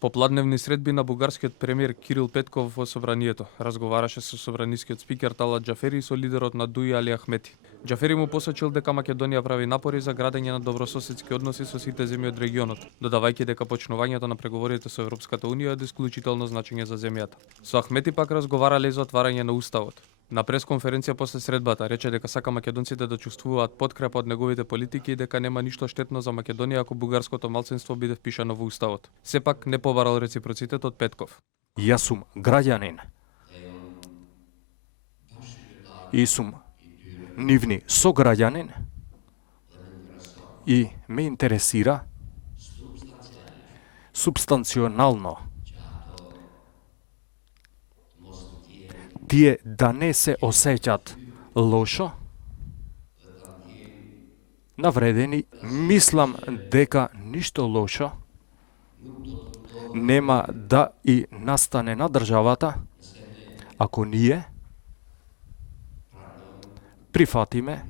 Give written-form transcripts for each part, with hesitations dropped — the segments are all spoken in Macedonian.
Попладневни средби на бугарскиот премиер Кирил Петков во собранието. Разговараше со собранискиот спикер Талат Џафери и со лидерот на ДУИ Али Ахмети. Џафери му посочил дека Македонија прави напори за градење на добрососедски односи со сите земји од регионот, додавајќи дека почнувањето на преговорите со Европската унија е од исклучително значење за земјата. Со Ахмети пак разговарале и за отварање на уставот. На пресконференција после средбата рече дека сака македонците да чувствуваат подкрепа од неговите политики и дека нема ништо штетно за Македонија ако бугарското малцинство биде впишано во уставот. Сепак не побарал реципроцитет од Петков. Јас сум граѓанин и сум нивни сограѓанин и ме интересира субстанционално тие да не се осеќат лошо навредени. Мислам дека ништо лошо нема да и настане на државата ако ние прифатиме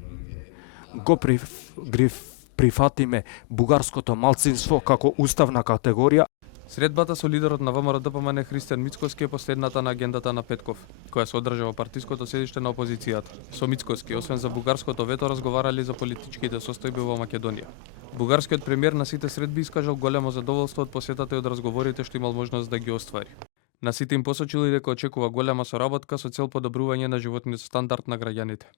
прифатиме бугарското малцинство како уставна категорија. Средбата со лидерот на ВМРО ДПМН Христијан Мицкоски е последната на агендата на Петков, која се одржа во партиското седиште на опозицијата. Со Мицкоски, освен за бугарското вето, разговарали за политичките состојби во Македонија. Бугарскиот премиер на сите средби искажал големо задоволство од посетата и од разговорите што имал можност да ги оствари. На сите им посочили дека очекува голема соработка со цел подобрување на животниот стандард на граѓаните.